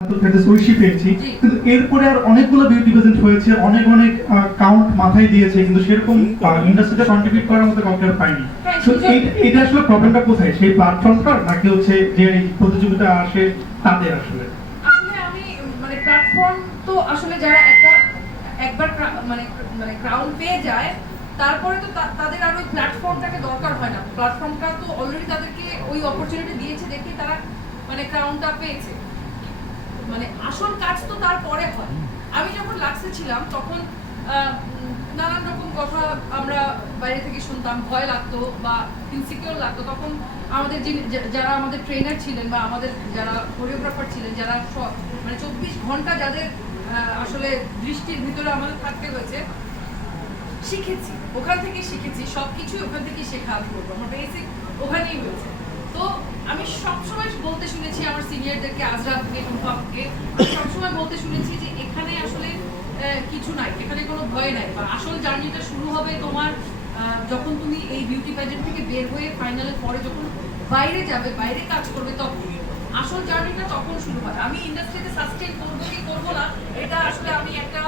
ঐশী পেয়েছি, কিন্তু এরপরে আর অনেকগুলো বিউটি পেজেন্ট হয়েছে, অনেক অনেক কাউন্ট মাথায় দিয়েছে, কিন্তু সেরকম ইন্ডাস্ট্রিতে কন্ট্রিবিউট করার মতো কাউকে আর পাইনি। তো এটা আসলে প্রবলেমটা কোথায়, সেই প্ল্যাটফর্মটার নাকি হচ্ছে যে এই প্রতিযোগিতা আসে তাদের? আসলে আমি মানে প্ল্যাটফর্ম তো আসলে যারা একবার মানে ক্রাউন পেয়ে যায় তারপরে তো তাদের আর ওই প্ল্যাটফর্মটাকে দরকার হয় না। প্ল্যাটফর্মটা তো অলরেডি তাদেরকে ওই অপরচুনিটি দিয়েছে দেখে তারা মানে ক্রাউনটা পেয়েছে। মানে আসল কাজ তো তারপরে হয়। আমি যখন লাক্সে ছিলাম তখন নানান রকম কথা আমরা বাইরে থেকে শুনতাম, ভয় লাগতো বা ইনসিকিউর লাগতো। তখন আমাদের যারা আমাদের ট্রেনার ছিলেন বা আমাদের যারা কোরিওগ্রাফার ছিলেন, যারা মানে 24 ঘন্টা যাদের আসলে দৃষ্টির ভিতরে আমাদের থাকতে হয়েছে, শিখেছি ওখান থেকে, শিখেছি সবকিছুই ওখান থেকে শেখা করবো। আমার বেসিক ওখানেই হয়েছে। তো আমি সবসময় বলতে শুনেছি আমার সিনিয়রদেরকে, আজরাফকে, টুম্পাকে সবসময় বলতে শুনেছি যে এখানে আসলে কিছু নাই, এখানে কোনো ভয় নাই। বা আসল জার্নিটা শুরু হবে তোমার যখন তুমি এই বিউটি প্যাজেন্ট থেকে বের হয়ে ফাইনালের পরে যখন বাইরে যাবে, বাইরে কাজ করবে, তখন আসল জার্নিটা তখন শুরু হয়। আমি ইন্ডাস্ট্রিতে সাস্টেইন করবো কি করবো না, এটা আসলে আমি একটা